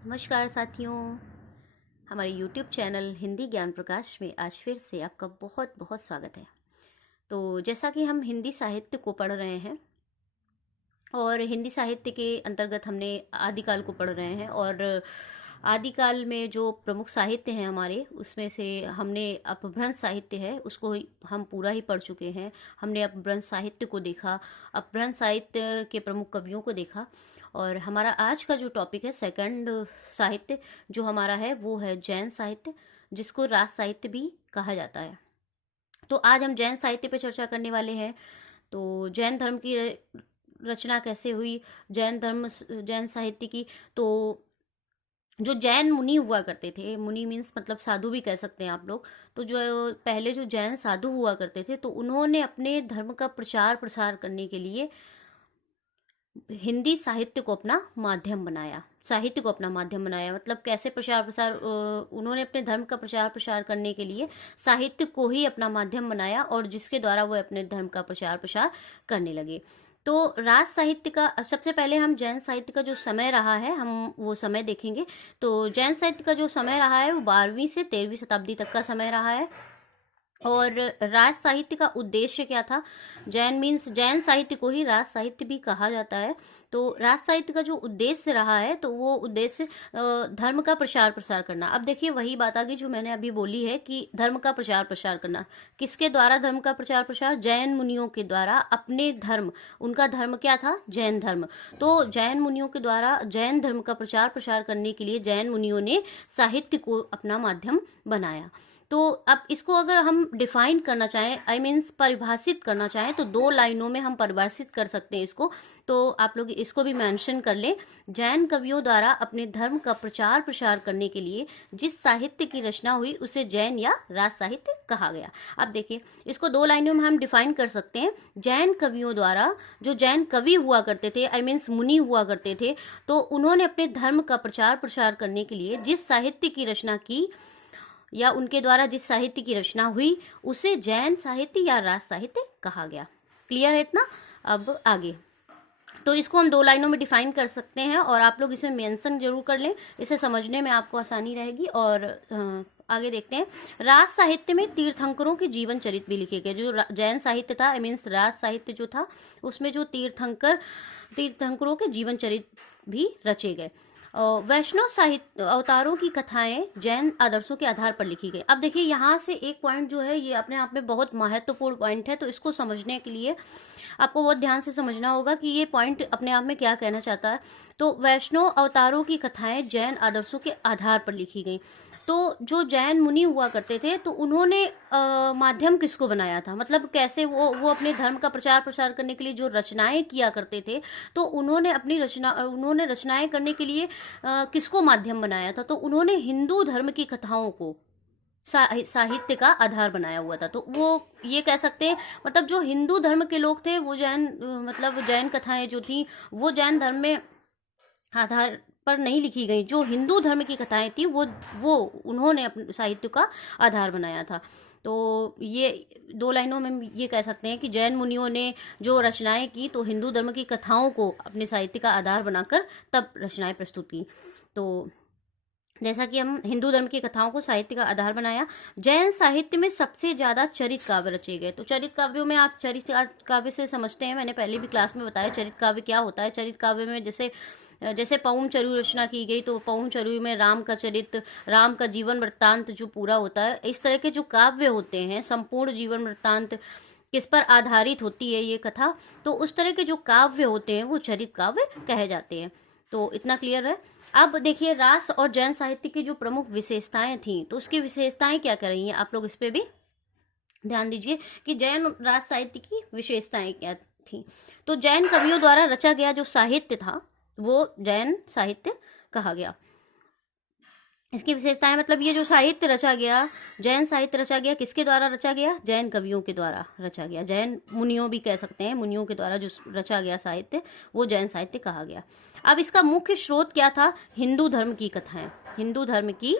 नमस्कार साथियों। हमारे YouTube चैनल हिंदी ज्ञान प्रकाश में आज फिर से आपका बहुत बहुत स्वागत है। तो जैसा कि हम हिंदी साहित्य को पढ़ रहे हैं और हिंदी साहित्य के अंतर्गत हमने आदिकाल को पढ़ रहे हैं और आदिकाल में जो प्रमुख साहित्य हैं हमारे, उसमें से हमने अपभ्रंश साहित्य है उसको हम पूरा ही पढ़ चुके हैं। हमने अपभ्रंश साहित्य को देखा, अपभ्रंश साहित्य के प्रमुख कवियों को देखा और हमारा आज का जो टॉपिक है सेकंड साहित्य जो हमारा है वो है जैन साहित्य, जिसको रास साहित्य भी कहा जाता है। तो आज हम जैन साहित्य पे चर्चा करने वाले हैं। तो जैन धर्म की रचना कैसे हुई, जैन साहित्य की। तो जो जैन मुनि हुआ करते थे, मुनि मीन्स मतलब साधु भी कह सकते हैं आप लोग। तो जो पहले जो जैन साधु हुआ करते थे तो उन्होंने अपने धर्म का प्रचार प्रसार करने के लिए हिंदी साहित्य को अपना माध्यम बनाया। साहित्य को अपना माध्यम बनाया मतलब कैसे प्रचार प्रसार, उन्होंने अपने धर्म का प्रचार प्रसार करने के लिए साहित्य को ही अपना माध्यम बनाया और जिसके द्वारा वो अपने धर्म का प्रचार प्रसार करने लगे। तो राज साहित्य का सबसे पहले हम जैन साहित्य का जो समय रहा है हम वो समय देखेंगे। तो जैन साहित्य का जो समय रहा है वो 12वीं से 13वीं शताब्दी तक का समय रहा है। और राज साहित्य का उद्देश्य क्या था? जैन मीन्स जैन साहित्य को ही राज साहित्य भी कहा जाता है। तो राज साहित्य का जो उद्देश्य रहा है तो वो उद्देश्य धर्म का प्रचार प्रसार करना। अब देखिए वही बात आ गई जो मैंने अभी बोली है कि धर्म का प्रचार प्रसार करना। किसके द्वारा धर्म का प्रचार प्रसार? जैन मुनियों के द्वारा अपने धर्म, उनका धर्म क्या था? जैन धर्म। तो जैन मुनियों के द्वारा जैन धर्म का प्रचार प्रसार करने के लिए जैन मुनियों ने साहित्य को अपना माध्यम बनाया। तो अब इसको अगर हम डिफाइन करना चाहें, आई मीन्स परिभाषित करना चाहें, तो 2 लाइनों में हम परिभाषित कर सकते हैं इसको। तो आप लोग इसको भी मेंशन कर लें। जैन कवियों द्वारा अपने धर्म का प्रचार प्रसार करने के लिए जिस साहित्य की रचना हुई उसे जैन या राज साहित्य कहा गया। अब देखिए इसको 2 लाइनों में हम डिफाइन कर सकते हैं। जैन कवियों द्वारा, जो जैन कवि हुआ करते थे, आई मीन्स मुनि हुआ करते थे, तो उन्होंने अपने धर्म का प्रचार प्रसार करने के लिए जिस साहित्य की रचना की या उनके द्वारा जिस साहित्य की रचना हुई उसे जैन साहित्य या राज साहित्य कहा गया। क्लियर है इतना? अब आगे तो इसको हम 2 लाइनों में डिफाइन कर सकते हैं और आप लोग इसे मेंशन जरूर कर लें, इसे समझने में आपको आसानी रहेगी। और आगे देखते हैं। राज साहित्य में तीर्थंकरों के जीवन चरित्र भी लिखे गए। जो जैन साहित्य था, आई मीन्स राज साहित्य जो था, उसमें जो तीर्थंकरों के जीवन चरित्र भी रचे गए। वैष्णव साहित्य अवतारों की कथाएं जैन आदर्शों के आधार पर लिखी गई। अब देखिए यहाँ से एक पॉइंट जो है ये अपने आप में बहुत महत्वपूर्ण पॉइंट है। तो इसको समझने के लिए आपको बहुत ध्यान से समझना होगा कि ये पॉइंट अपने आप में क्या कहना चाहता है। तो वैष्णव अवतारों की कथाएं जैन आदर्शों के आधार पर लिखी गई। तो जो जैन मुनि हुआ करते थे तो उन्होंने माध्यम किसको बनाया था, मतलब कैसे वो अपने धर्म का प्रचार प्रसार करने के लिए जो रचनाएं किया करते थे, तो उन्होंने रचनाएं करने के लिए किसको माध्यम बनाया था? तो उन्होंने हिंदू धर्म की कथाओं को साहित्य का आधार बनाया हुआ था। तो वो ये कह सकते हैं मतलब जो हिंदू धर्म के लोग थे वो मतलब जैन कथाएं जो थी वो जैन धर्म में आधार पर नहीं लिखी गई। जो हिंदू धर्म की कथाएं थी वो उन्होंने अपने साहित्य का आधार बनाया था। तो ये 2 लाइनों में ये कह सकते हैं कि जैन मुनियों ने जो रचनाएं की तो हिंदू धर्म की कथाओं को अपने साहित्य का आधार बनाकर तब रचनाएं प्रस्तुत की। तो जैसा कि हम हिंदू धर्म की कथाओं को साहित्य का आधार बनाया। जैन साहित्य में सबसे ज्यादा चरित काव्य रचे गए। तो चरित काव्यों में आप चरित काव्य से समझते हैं, मैंने पहले भी क्लास में बताया चरित काव्य क्या होता है। चरित काव्य में जैसे पौम चरु रचना की गई तो पौम चरु में राम का चरित्र, राम का जीवन वृत्तांत जो पूरा होता है। इस तरह के जो काव्य होते हैं, संपूर्ण जीवन वृत्तांत किस पर आधारित होती है ये कथा, तो उस तरह के जो काव्य होते हैं वो चरित काव्य कहे जाते हैं। तो इतना क्लियर है। अब देखिए रास और जैन साहित्य की जो प्रमुख विशेषताएं थी तो उसकी विशेषताएं क्या कर रही हैं, आप लोग इस पे भी ध्यान दीजिए कि जैन राज साहित्य की विशेषताएं क्या थी। तो जैन कवियों द्वारा रचा गया जो साहित्य था वो जैन साहित्य कहा गया। इसकी विशेषताएं मतलब ये जो साहित्य रचा गया, जैन साहित्य रचा गया, किसके द्वारा रचा गया? जैन कवियों के द्वारा रचा गया। जैन मुनियों भी कह सकते हैं, मुनियों के द्वारा जो रचा गया साहित्य वो जैन साहित्य कहा गया। अब इसका मुख्य स्रोत क्या था? हिंदू धर्म की कथाएं, हिंदू धर्म की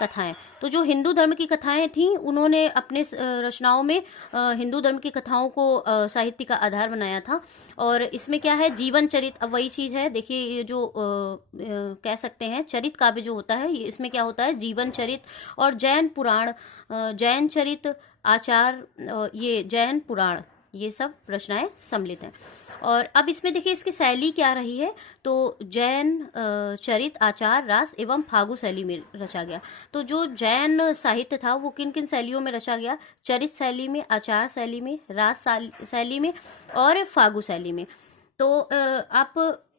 कथाएं। तो जो हिंदू धर्म की कथाएं थीं, उन्होंने अपने रचनाओं में हिंदू धर्म की कथाओं को साहित्य का आधार बनाया था। और इसमें क्या है, जीवन चरित, अब वही चीज़ है। देखिए ये जो कह सकते हैं चरित काव्य जो होता है, इसमें क्या होता है, जीवन चरित और जैन पुराण, जैन चरित, आचार, ये जैन पुराण, ये सब रचनाएं सम्मिलित हैं। और अब इसमें देखिए इसकी शैली क्या रही है, तो जैन चरित, आचार, रास एवं फागु शैली में रचा गया। तो जो जैन साहित्य था वो किन किन शैलियों में रचा गया, चरित शैली में, आचार शैली में, रास शैली में और फागु शैली में। तो आप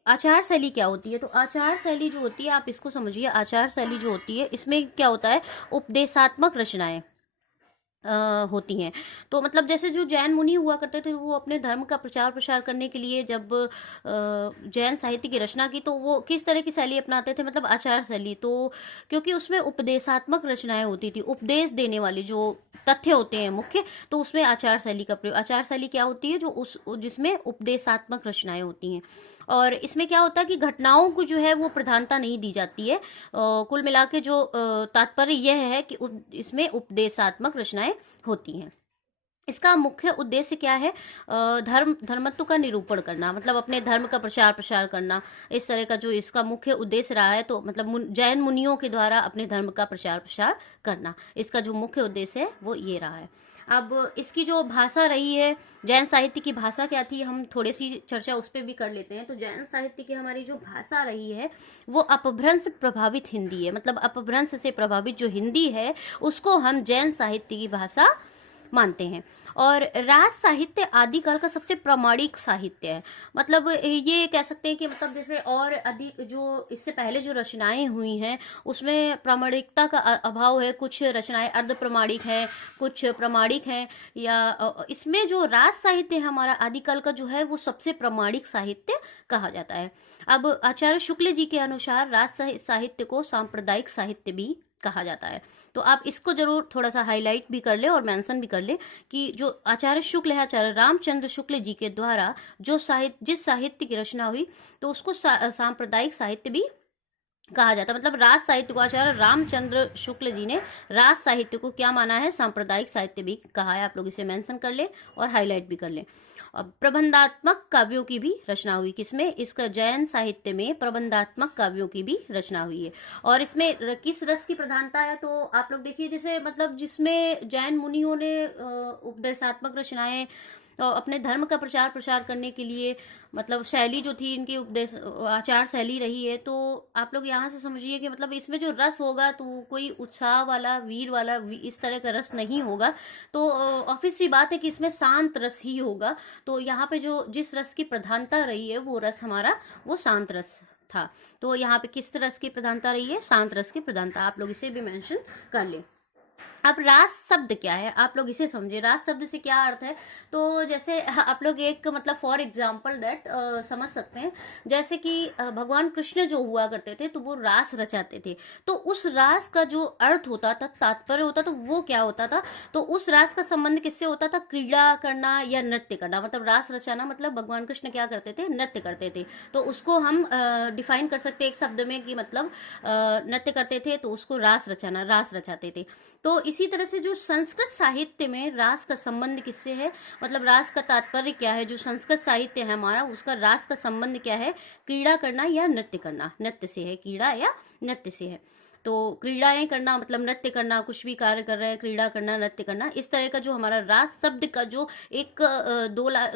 आचार शैली क्या होती है, तो आचार शैली जो होती है, आप इसको समझिए, आचार शैली जो होती है इसमें क्या होता है, उपदेशात्मक रचनाएं होती हैं। तो मतलब जैसे जो जैन मुनि हुआ करते थे, वो अपने धर्म का प्रचार प्रसार करने के लिए जब जैन साहित्य की रचना की, तो वो किस तरह की शैली अपनाते थे, मतलब आचार शैली। तो क्योंकि उसमें उपदेशात्मक रचनाएं होती थी, उपदेश देने वाली जो तथ्य होते हैं मुख्य, तो उसमें आचार शैली का प्रयोग। आचार शैली क्या होती है, जो जिसमें उपदेशात्मक रचनाएं होती हैं। और इसमें क्या होता है कि घटनाओं को जो है वो प्रधानता नहीं दी जाती है। कुल मिला के जो तात्पर्य यह है कि इसमें उपदेशात्मक रचनाएं होती हैं। इसका मुख्य उद्देश्य क्या है, धर्मत्व का निरूपण करना, मतलब अपने धर्म का प्रचार प्रसार करना, इस तरह का जो इसका मुख्य उद्देश्य रहा है। तो मतलब जैन मुनियों के द्वारा अपने धर्म का प्रचार प्रसार करना, इसका जो मुख्य उद्देश्य है वो ये रहा है। अब इसकी जो भाषा रही है, जैन साहित्य की भाषा क्या थी, हम थोड़ी सी चर्चा उस पर भी कर लेते हैं। तो जैन साहित्य की हमारी जो भाषा रही है वो अपभ्रंश प्रभावित हिंदी है, मतलब अपभ्रंश से प्रभावित जो हिंदी है उसको हम जैन साहित्य की भाषा मानते हैं। और राज साहित्य आदिकाल का सबसे प्रामाणिक साहित्य है, मतलब ये कह सकते हैं कि मतलब जैसे और अधिक जो इससे पहले जो रचनाएं हुई हैं उसमें प्रामाणिकता का अभाव है। कुछ रचनाएं अर्ध प्रमाणिक हैं, कुछ प्रमाणिक हैं, या इसमें जो राज साहित्य है हमारा आदिकाल का जो है वो सबसे प्रामाणिक साहित्य कहा जाता है। अब आचार्य शुक्ल जी के अनुसार राज साहित्य को सांप्रदायिक साहित्य भी कहा जाता है। तो आप इसको जरूर थोड़ा सा हाईलाइट भी कर ले और मेंशन भी कर ले कि जो आचार्य शुक्ल है, आचार्य रामचंद्र शुक्ल जी के द्वारा जो जिस साहित्य की रचना हुई तो उसको सांप्रदायिक साहित्य भी कहा जाता है। मतलब राज साहित्य को आचार्य रामचंद्र शुक्ल जी ने राज साहित्य को क्या माना है, सांप्रदायिक साहित्य भी कहा है। आप लोग इसे मेंशन कर ले और हाईलाइट भी कर ले। प्रबंधात्मक काव्यों की भी रचना हुई, किसमें, इसका जैन साहित्य में प्रबंधात्मक काव्यों की भी रचना हुई है। और इसमें किस रस की प्रधानता है, तो आप लोग देखिए जैसे मतलब जिसमें जैन मुनियों ने उपदेशात्मक रचनाएं अपने धर्म का प्रचार प्रसार करने के लिए, मतलब शैली जो थी इनकी उपदेश आचार शैली रही है। तो आप लोग यहाँ से समझिए कि मतलब इसमें जो रस होगा तो कोई उत्साह वाला, वीर वाला, इस तरह का रस नहीं होगा। तो ऑब्वियस सी बात है कि इसमें शांत रस ही होगा। तो यहाँ पे जो जिस रस की प्रधानता रही है वो रस हमारा वो शांत रस था। तो यहाँ पे किस रस की प्रधानता रही है, शांत रस की प्रधानता। आप लोग इसे भी मेंशन कर ले। अब रास शब्द क्या है, आप लोग इसे समझे, रास शब्द से क्या अर्थ है। तो जैसे आप लोग एक मतलब फॉर एग्जाम्पल दैट समझ सकते हैं, जैसे कि भगवान कृष्ण जो हुआ करते थे तो वो रास रचाते थे। तो उस रास का जो अर्थ होता था, तात्पर्य होता, तो वो क्या होता था, तो उस रास का संबंध किससे होता था, क्रीड़ा करना या नृत्य करना। मतलब रास रचाना मतलब भगवान कृष्ण क्या करते थे, नृत्य करते थे। तो उसको हम डिफाइन कर सकते हैं एक शब्द में कि मतलब नृत्य करते थे तो उसको रास रचाना, रास रचाते थे। तो इसी तरह से जो संस्कृत साहित्य में रास का संबंध किससे है, मतलब रास का तात्पर्य क्या है, जो संस्कृत साहित्य है हमारा उसका रास का संबंध क्या है, क्रीड़ा करना या नृत्य करना, नृत्य से है, क्रीड़ा या नृत्य से है। तो क्रीड़ाएं करना मतलब नृत्य करना, कुछ भी कार्य कर रहे हैं, क्रीड़ा करना, नृत्य करना, इस तरह का जो हमारा रास शब्द का जो एक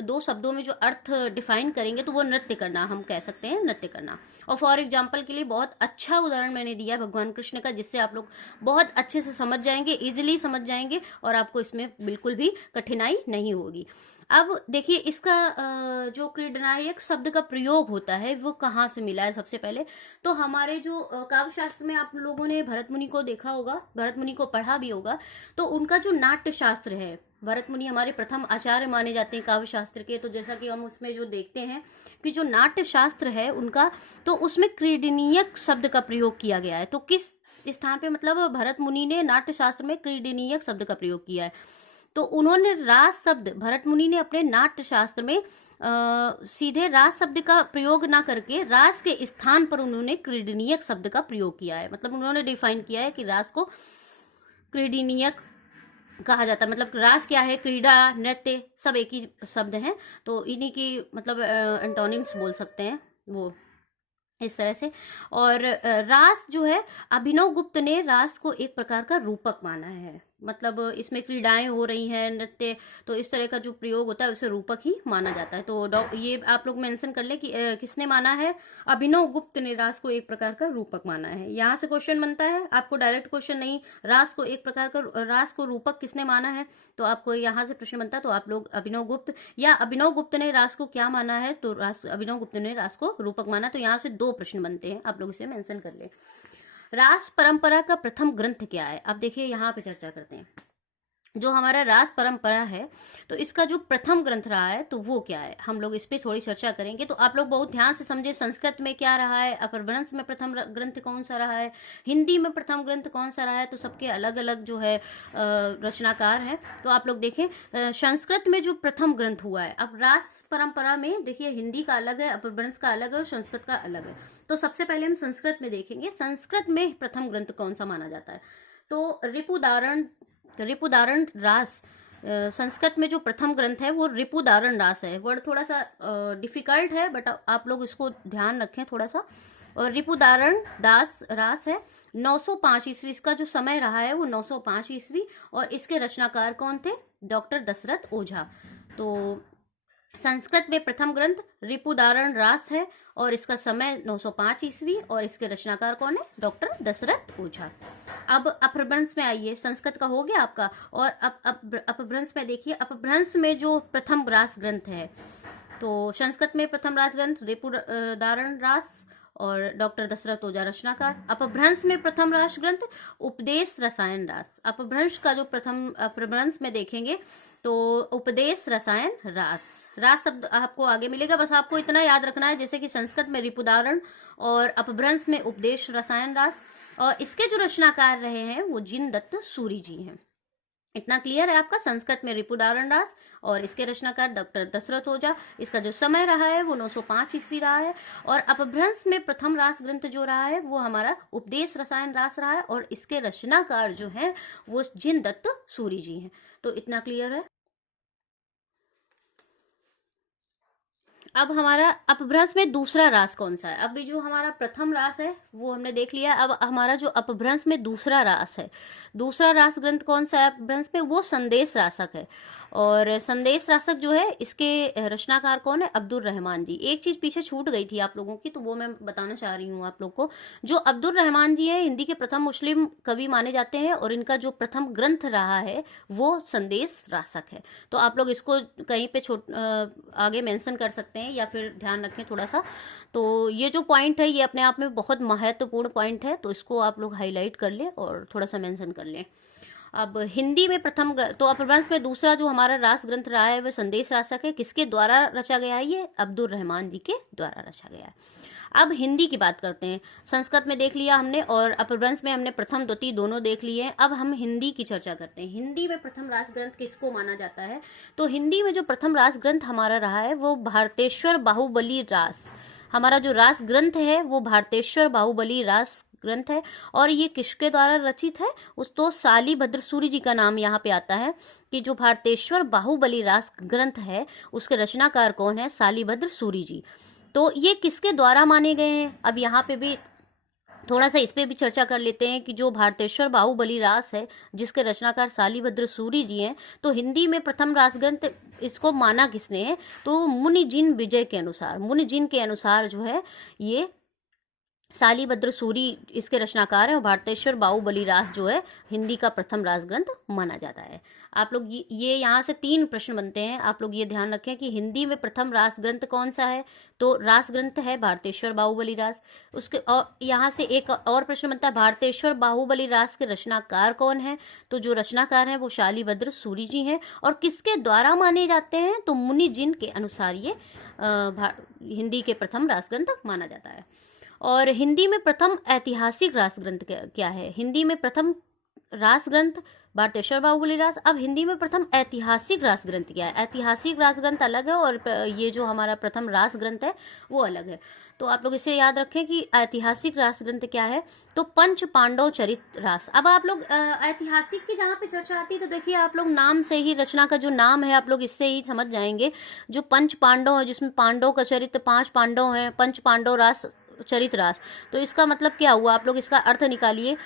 दो शब्दों में जो अर्थ डिफाइन करेंगे तो वो नृत्य करना हम कह सकते हैं, नृत्य करना। और फॉर एग्जाम्पल के लिए बहुत अच्छा उदाहरण मैंने दिया भगवान कृष्ण का, जिससे आप लोग बहुत अच्छे से समझ जाएंगे, इजिली समझ जाएंगे और आपको इसमें बिल्कुल भी कठिनाई नहीं होगी। अब देखिए इसका जो क्रीडनायक शब्द का प्रयोग होता है वो कहाँ से मिला है। सबसे पहले तो हमारे जो काव्य शास्त्र में आप लोगों ने भरत मुनि को देखा होगा, भरत मुनि को पढ़ा भी होगा। तो उनका जो नाट्य शास्त्र है, भरत मुनि हमारे प्रथम आचार्य माने जाते हैं काव्य शास्त्र के। तो जैसा कि हम उसमें जो देखते हैं कि जो नाट्य शास्त्र है उनका, तो उसमें क्रीडनीयक शब्द का प्रयोग किया गया है। तो किस स्थान पे, मतलब भरत मुनि ने नाट्य शास्त्र में क्रीडनीयक शब्द का प्रयोग किया है। तो उन्होंने रास शब्द, भरत मुनि ने अपने नाट्य शास्त्र में सीधे रास शब्द का प्रयोग ना करके रास के स्थान पर उन्होंने क्रीडनीयक शब्द का प्रयोग किया है। मतलब उन्होंने डिफाइन किया है कि रास को क्रीडनीयक कहा जाता है। मतलब रास क्या है, क्रीड़ा, नृत्य, सब एक ही शब्द हैं, तो इन्हीं की मतलब एंटोनिम्स बोल सकते हैं वो इस तरह से। और रास जो है, अभिनव गुप्त ने रास को एक प्रकार का रूपक माना है। मतलब इसमें क्रीड़ाएं हो रही हैं, नृत्य, तो इस तरह का जो प्रयोग होता है उसे रूपक ही माना जाता है। तो ये आप लोग मेंशन कर ले कि किसने माना है, अभिनव गुप्त ने रास को एक प्रकार का रूपक माना है। यहाँ से क्वेश्चन बनता है आपको, डायरेक्ट क्वेश्चन नहीं, रास को एक प्रकार का, रास को रूपक किसने माना है, तो आपको यहाँ से प्रश्न बनता है। तो आप लोग अभिनव गुप्त, या अभिनव गुप्त ने रास को क्या माना है, तो अभिनव गुप्त ने रास को रूपक माना। तो यहाँ से 2 प्रश्न बनते हैं, आप लोग इसे मेंशन कर ले। रास परंपरा का प्रथम ग्रंथ क्या है। अब देखिए यहाँ पे चर्चा करते हैं। जो हमारा रास परंपरा है, तो इसका जो प्रथम ग्रंथ रहा है तो वो क्या है, हम लोग इस पे थोड़ी चर्चा करेंगे। तो आप लोग बहुत ध्यान से समझे, संस्कृत में क्या रहा है, अपभ्रंश में प्रथम ग्रंथ कौन सा रहा है, हिंदी में प्रथम ग्रंथ कौन सा रहा है, तो सबके अलग अलग जो है रचनाकार हैं। तो आप लोग देखें, संस्कृत में जो प्रथम ग्रंथ हुआ है, अब रास परंपरा में देखिए हिंदी का अलग है, अपभ्रंश का अलग है और संस्कृत का अलग है। तो सबसे पहले हम संस्कृत में देखेंगे, संस्कृत में प्रथम ग्रंथ कौन सा माना जाता है। तो रिपुदारण रास, संस्कृत में जो प्रथम ग्रंथ है वो रिपुदारण रास है। वर्ड थोड़ा सा डिफिकल्ट है, बट आप लोग इसको ध्यान रखें थोड़ा सा। और रिपुदारण दास रास है, 905 ईस्वी इसका जो समय रहा है वो 905 ईस्वी। और इसके रचनाकार कौन थे, डॉक्टर दशरथ ओझा। तो संस्कृत में प्रथम ग्रंथ रिपुदारण रास है और इसका समय 905 ईस्वी और इसके रचनाकार कौन है, डॉक्टर दशरथ ओझा। अब अपभ्रंश में आइए, संस्कृत का हो गया आपका। और अब अपभ्रंश में देखिए, अपभ्रंश में जो प्रथम रास ग्रंथ है, तो संस्कृत में प्रथम रास ग्रंथ रिपुदारण रास और डॉक्टर दशरथ ओझा रचनाकार। अपभ्रंश में प्रथम रास ग्रंथ उपदेश रसायन रास। अपभ्रंश का जो प्रथम अपभ्रंश में देखेंगे तो उपदेश रसायन रास। रास शब्द आपको आगे मिलेगा, बस आपको इतना याद रखना है, जैसे कि संस्कृत में रिपुदारण और अपभ्रंश में उपदेश रसायन रास। और इसके जो रचनाकार रहे हैं वो जिनदत्त सूरि जी हैं। इतना क्लियर है आपका। संस्कृत में रिपुदारण रास और इसके रचनाकार डॉक्टर दशरथ ओझा। इसका जो समय रहा है वो 905 ईस्वी रहा है। और अपभ्रंश में प्रथम रास ग्रंथ जो रहा है वो हमारा उपदेश रसायन रास रहा है और इसके रचनाकार जो है वो जिनदत्त सूरि जी हैं। तो इतना क्लियर है। अब हमारा अपभ्रंश में दूसरा रास कौन सा है। अब जो हमारा प्रथम रास है वो हमने देख लिया। अब हमारा जो अपभ्रंश में दूसरा रास है, दूसरा रास ग्रंथ कौन सा है अपभ्रंश में, वो संदेश रासक है। और संदेश रासक जो है इसके रचनाकार कौन है, अब्दुल रहमान जी। एक चीज पीछे छूट गई थी आप लोगों की, तो वो मैं बताना चाह रही हूँ आप लोग को। जो अब्दुल रहमान जी है हिंदी के प्रथम मुस्लिम कवि माने जाते हैं और इनका जो प्रथम ग्रंथ रहा है वो संदेश रासक है। तो आप लोग इसको कहीं पे आगे मेंशन कर सकते हैं या फिर ध्यान रखें थोड़ा सा। तो ये जो पॉइंट है ये अपने आप में बहुत महत्वपूर्ण पॉइंट है, तो इसको आप लोग हाईलाइट कर लें और थोड़ा सा मेंशन कर लें। अब हिंदी में प्रथम, तो अपभ्रंश में दूसरा जो हमारा रास ग्रंथ रहा है वह संदेश रासक है। किसके द्वारा रचा गया है, ये अब्दुल रहमान जी के द्वारा रचा गया है। अब हिंदी की बात करते हैं। संस्कृत में देख लिया हमने और अपभ्रंश में हमने प्रथम द्वितीय दोनों देख लिए हैं। अब हम हिंदी की चर्चा करते हैं। हिंदी में प्रथम रास ग्रंथ किसको माना जाता है, तो हिंदी में जो प्रथम रास ग्रंथ हमारा रहा है वो भारतेश्वर बाहुबली रास। हमारा जो रास ग्रंथ है वो भारतेश्वर बाहुबली रास ग्रंथ है। और ये किसके द्वारा रचित है, उस तो शालिभद्र सूरि जी का नाम यहाँ पे आता है कि जो भारतेश्वर बाहुबली रास ग्रंथ है उसके रचनाकार कौन है, शालिभद्र सूरि जी। तो ये किसके द्वारा माने गए हैं। अब यहाँ पे भी थोड़ा सा इस पे भी चर्चा कर लेते हैं कि जो भारतेश्वर बाहुबली रास है जिसके रचनाकार शालिभद्र सूरि जी हैं, तो हिंदी में प्रथम रास ग्रंथ इसको माना किसने है, तो मुनि जिन विजय के अनुसार, मुनि जिन के अनुसार जो है ये शालिभद्र सूरि इसके रचनाकार है और भारतेश्वर बाहुबली रास जो है हिंदी का प्रथम रास ग्रंथ माना जाता है। आप लोग ये यहाँ से 3 प्रश्न बनते हैं। आप लोग ये ध्यान रखें कि हिंदी में प्रथम रास ग्रंथ कौन सा है, तो रास ग्रंथ है भारतेश्वर बाहुबली रास। उसके और यहाँ से एक और प्रश्न बनता है, भारतेश्वर बाहुबली रास के रचनाकार कौन है, तो जो रचनाकार हैं वो शालिभद्र सूरि जी हैं। और किसके द्वारा माने जाते हैं, तो मुनि जिन के अनुसार ये हिंदी के प्रथम रास ग्रंथ माना जाता है। और हिंदी में प्रथम ऐतिहासिक रास ग्रंथ क्या है, हिंदी में प्रथम रास ग्रंथ भारतेश्वर बाहुबली रास। अब हिंदी में प्रथम ऐतिहासिक रास ग्रंथ क्या है? ऐतिहासिक रास ग्रंथ अलग है और ये जो हमारा प्रथम रास ग्रंथ है वो अलग है। तो आप लोग इसे याद रखें कि ऐतिहासिक रास ग्रंथ क्या है, तो पंच पांडव चरित रास। अब आप लोग ऐतिहासिक की जहाँ पे चर्चा आती है तो देखिए आप लोग नाम से ही, रचना का जो नाम है आप लोग इससे ही समझ जाएंगे। जो पंच पांडव है, जिसमें पांडव का चरित्र 5 पांडव हैं, पंच पांडव रास चरित रास, तो इसका मतलब क्या हुआ? आप लोग इसका अर्थ निकालिए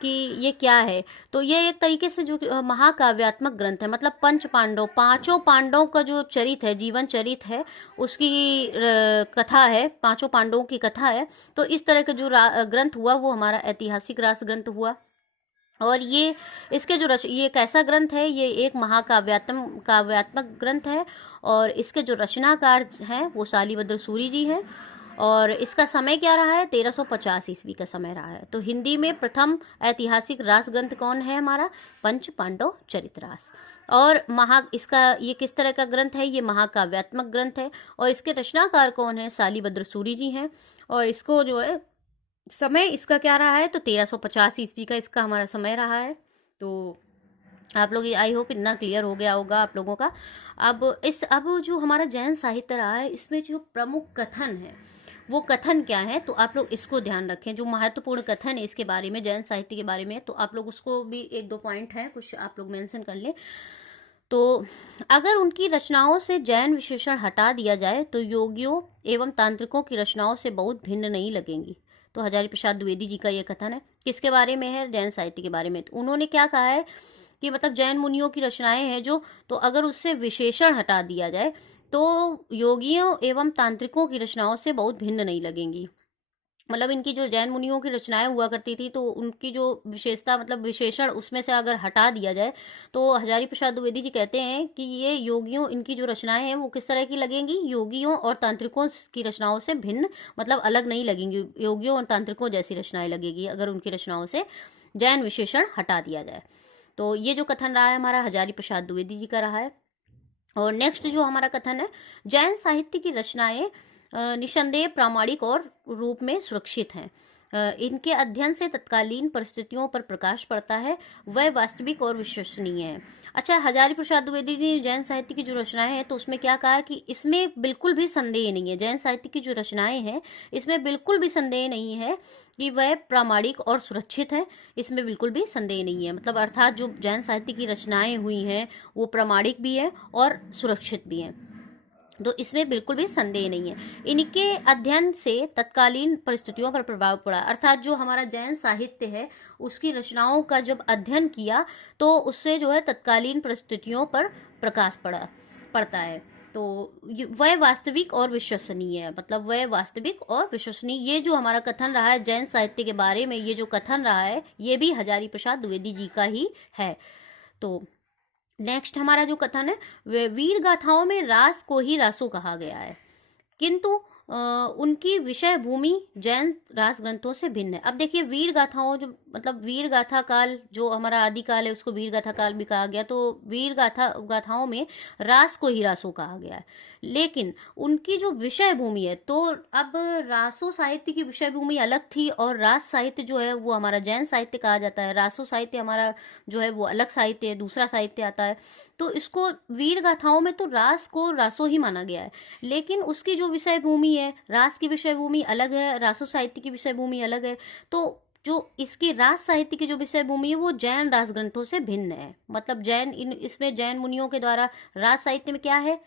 कि ये क्या है। तो ये एक तरीके से जो महाकाव्यात्मक ग्रंथ है, मतलब पंच पांडव, पांचों पांडवों का जो चरित है, जीवन चरित है, उसकी कथा है, पांचों पांडवों की कथा है। तो इस तरह का जो ग्रंथ हुआ वो हमारा ऐतिहासिक रास ग्रंथ हुआ। और ये इसके जो ये कैसा ग्रंथ है? ये एक काव्यात्मक ग्रंथ है और इसके जो रचनाकार हैं वो शालिभद्र सूरि जी हैं। और इसका समय क्या रहा है? 1350 ईस्वी का समय रहा है। तो हिंदी में प्रथम ऐतिहासिक रास ग्रंथ कौन है? हमारा पंच पांडव चरित रास। और इसका ये किस तरह का ग्रंथ है? ये महाकाव्यात्मक ग्रंथ है और इसके रचनाकार कौन है? शालिभद्र सूरि जी हैं। और इसको जो है समय इसका क्या रहा है? तो 1350 ईस्वी का इसका हमारा समय रहा है। तो आप लोग, आई होप इतना क्लियर हो गया होगा आप लोगों का। अब जो हमारा जैन साहित्य रहा है इसमें जो प्रमुख कथन है वो कथन क्या है? तो आप लोग इसको ध्यान रखें। जो महत्वपूर्ण कथन है इसके बारे में, जैन साहित्य के बारे में, तो आप लोग उसको भी 1-2 पॉइंट है कुछ आप लोग मेंशन कर लें। तो अगर उनकी रचनाओं से जैन विशेषण हटा दिया जाए तो योगियों एवं तांत्रिकों की रचनाओं से बहुत भिन्न नहीं लगेंगी। तो हजारी प्रसाद द्विवेदी जी का ये कथन है। किसके बारे में है? जैन साहित्य के बारे में। तो उन्होंने क्या कहा है कि मतलब जैन मुनियों की रचनाएं हैं जो, तो अगर उससे विशेषण हटा दिया जाए तो योगियों एवं तांत्रिकों की रचनाओं से बहुत भिन्न नहीं लगेंगी। मतलब इनकी जो जैन मुनियों की रचनाएं हुआ करती थी तो उनकी जो विशेषता, मतलब विशेषण उसमें से अगर हटा दिया जाए तो हजारी प्रसाद द्विवेदी जी कहते हैं कि ये योगियों, इनकी जो रचनाएं हैं वो किस तरह की लगेंगी? योगियों और तांत्रिकों की रचनाओं से भिन्न, मतलब अलग नहीं लगेंगी, योगियों और तांत्रिकों जैसी रचनाएं लगेगी अगर उनकी रचनाओं से जैन विशेषण हटा दिया जाए। तो ये जो कथन रहा है हमारा हजारी प्रसाद द्विवेदी जी का रहा है। और नेक्स्ट जो हमारा कथन है, जैन साहित्य की रचनाएं निसंदेह प्रामाणिक और रूप में सुरक्षित हैं। इनके अध्ययन से तत्कालीन परिस्थितियों पर प्रकाश पड़ता है, वह वास्तविक और विश्वसनीय है। अच्छा, हजारी प्रसाद द्विवेदी ने जैन साहित्य की जो रचनाएं हैं तो उसमें क्या कहा कि इसमें बिल्कुल भी संदेह नहीं है, जैन साहित्य की जो रचनाएं हैं इसमें बिल्कुल भी संदेह नहीं है कि वह प्रामाणिक और सुरक्षित है। इसमें बिल्कुल भी संदेह नहीं है, मतलब अर्थात जो जैन साहित्य की रचनाएं हुई हैं वो प्रामाणिक भी है और सुरक्षित भी हैं। तो इसमें बिल्कुल भी संदेह नहीं है। इनके अध्ययन से तत्कालीन परिस्थितियों पर प्रभाव पड़ा, अर्थात जो हमारा जैन साहित्य है उसकी रचनाओं का जब अध्ययन किया तो उससे जो है तत्कालीन परिस्थितियों पर प्रकाश पड़ता है। तो वह वास्तविक और विश्वसनीय है, मतलब वह वास्तविक और विश्वसनीय। ये जो हमारा कथन रहा है जैन साहित्य के बारे में, ये जो कथन रहा है ये भी हजारी प्रसाद द्विवेदी जी का ही है। तो नेक्स्ट हमारा जो कथन है, वे वीर गाथाओं में रास को ही रासो कहा गया है, किंतु उनकी विषय भूमि जैन रास ग्रंथों से भिन्न है। अब देखिए वीर गाथाओं, जो मतलब वीर गाथा काल जो हमारा आदिकाल है उसको वीर गाथा काल भी कहा गया, तो वीर गाथाओं में रास को ही रासो कहा गया है, लेकिन उनकी जो विषय भूमि है, तो अब रासो साहित्य की विषय भूमि अलग थी और रास साहित्य जो है वो हमारा जैन साहित्य कहा जाता है, रासो साहित्य हमारा जो है वो अलग साहित्य है, दूसरा साहित्य आता है। तो इसको वीर गाथाओं में तो रास को रासो ही माना गया है, लेकिन उसकी जो विषय भूमि है, रास की विषय भूमि अलग है, रासो साहित्य की विषय भूमि अलग है। तो जो इसकी रास साहित्य की जो विषय भूमि है वो जैन रास ग्रंथों से भिन्न है, मतलब इसमें जैन मुनियों के द्वारा, रास साहित्य में क्या है?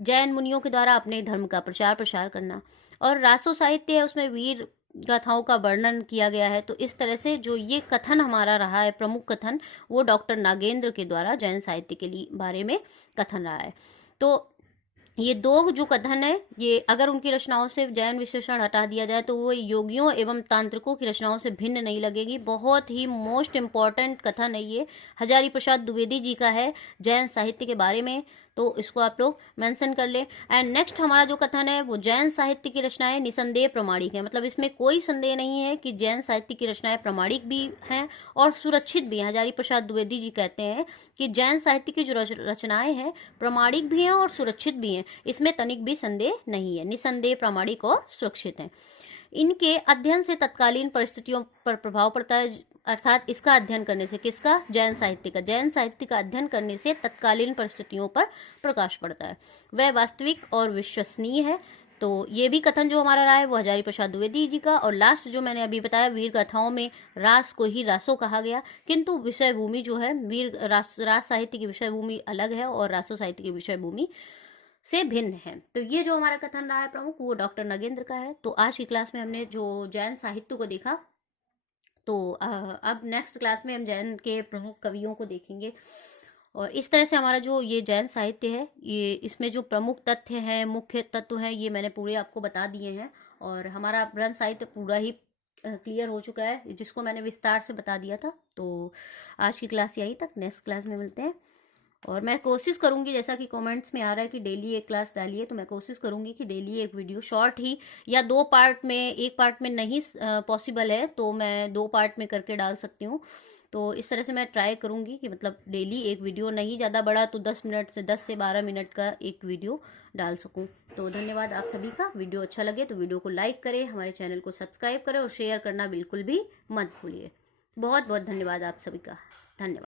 जैन मुनियों के द्वारा अपने धर्म का प्रचार करना, और रासो साहित्य है उसमें वीर गाथाओं का वर्णन किया गया है। तो इस तरह से जो ये कथन हमारा रहा है, प्रमुख कथन, वो डॉक्टर नागेंद्र के द्वारा जैन साहित्य के लिए बारे में कथन रहा है। तो ये दो जो कथन है, ये अगर उनकी रचनाओं से जैन विशेषण हटा दिया जाए तो वो योगियों एवं तांत्रिकों की रचनाओं से भिन्न नहीं लगेगी। बहुत ही मोस्ट इम्पॉर्टेंट कथन है ये, हजारी प्रसाद द्विवेदी जी का है जैन साहित्य के बारे में, तो इसको आप लोग मेंशन कर ले। एंड नेक्स्ट हमारा जो कथन है वो जैन साहित्य की रचनाएं निसंदेह प्रमाणिक है, मतलब इसमें कोई संदेह नहीं है कि जैन साहित्य की रचनाएं प्रमाणिक भी हैं और सुरक्षित भी हैं। हजारी प्रसाद द्विवेदी जी कहते हैं कि जैन साहित्य की जो रचनाएं हैं प्रमाणिक भी हैं और सुरक्षित भी हैं, इसमें तनिक भी संदेह नहीं है, निसंदेह प्रामाणिक और सुरक्षित हैं। इनके अध्ययन से तत्कालीन परिस्थितियों पर प्रभाव पड़ता है, अर्थात इसका अध्ययन करने से, किसका? जैन साहित्य का। जैन साहित्य का अध्ययन करने से तत्कालीन परिस्थितियों पर प्रकाश पड़ता है, वह वास्तविक और विश्वसनीय है। तो ये भी कथन जो हमारा रहा है वो हजारी प्रसाद द्विवेदी जी का। और लास्ट जो मैंने अभी बताया, वीर गाथाओं में रास को ही रासो कहा गया, किंतु विषय भूमि जो है रास साहित्य की विषय भूमि अलग है और रासो साहित्य की विषय भूमि से भिन्न है। तो ये जो हमारा कथन रहा है प्रमुख, वो डॉक्टर नगेंद्र का है। तो आज की क्लास में हमने जो जैन साहित्य को देखा, तो अब नेक्स्ट क्लास में हम जैन के प्रमुख कवियों को देखेंगे। और इस तरह से हमारा जो ये जैन साहित्य है, ये इसमें जो प्रमुख तथ्य हैं, मुख्य तत्व हैं, ये मैंने पूरे आपको बता दिए हैं। और हमारा ग्रंथ साहित्य पूरा ही क्लियर हो चुका है, जिसको मैंने विस्तार से बता दिया था। तो आज की क्लास यहीं तक, नेक्स्ट क्लास में मिलते हैं। और मैं कोशिश करूंगी, जैसा कि कमेंट्स में आ रहा है कि डेली एक क्लास डालिए, तो मैं कोशिश करूंगी कि डेली एक वीडियो शॉर्ट ही, या 2 पार्ट में, एक पार्ट में नहीं पॉसिबल है तो मैं 2 पार्ट में करके डाल सकती हूँ। तो इस तरह से मैं ट्राई करूंगी कि मतलब डेली एक वीडियो, नहीं ज़्यादा बड़ा तो 10 से 12 मिनट का एक वीडियो डाल सकूं। तो धन्यवाद आप सभी का। वीडियो अच्छा लगे तो वीडियो को लाइक करें, हमारे चैनल को सब्सक्राइब करें और शेयर करना बिल्कुल भी मत भूलिए। बहुत बहुत धन्यवाद आप सभी का। धन्यवाद।